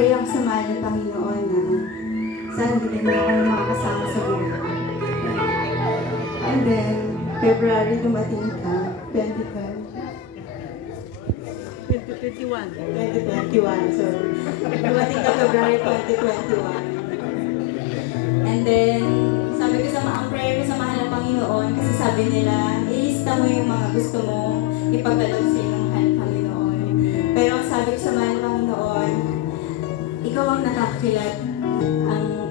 nag-pray ako sa mahal ng Panginoon na sana bigyan niya ako ng mga kasama sa buhay. And then, February dumating ka, 2021, sorry. Dumating ka February 2021. And then, sabi ko ang prayer ko sa mahal ng Panginoon, kasi sabi nila, ilista mo yung mga gusto mo ipagdalog sa iyong mahal ng Panginoon. Pero ang sabi ko sa mahal ng Panginoon, ikaw ang nakakakilat.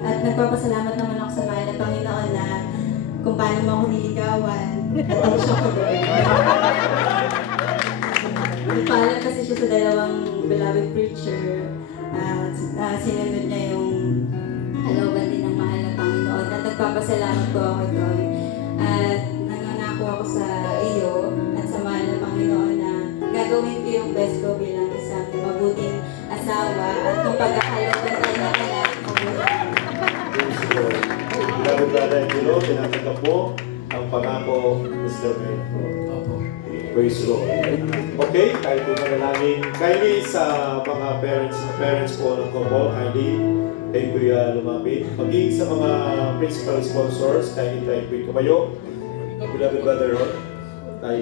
At nagpapasalamat naman ako sa mahal ng Panginoon na kung paano mo ako niligawan. At ako siya ko doon. Nagpaalam kasi siya sa dalawang beloved preacher. Sinunod niya yung halawan din ng mahal ng Panginoon. At nagpapasalamat ko ako doon. At nangangako ako sa iyo at sa mahal ng Panginoon na gagawin ko yung best ko bilang isang mabuting asawa at kung pagkakalot ng kanyang anak, mabuting. Beloved Brother Angelo, tinatanggap po ang pangako Mr. Mentor. Praise God. Okay, tayo po manalangin. Kindly sa mga parents po ng couple, kindly tayo po lumapit. Maging sa mga principal sponsors, kindly tayo po tumayo. Beloved Brother Ron, tayo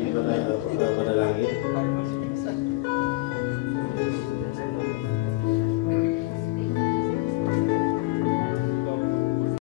manalangin.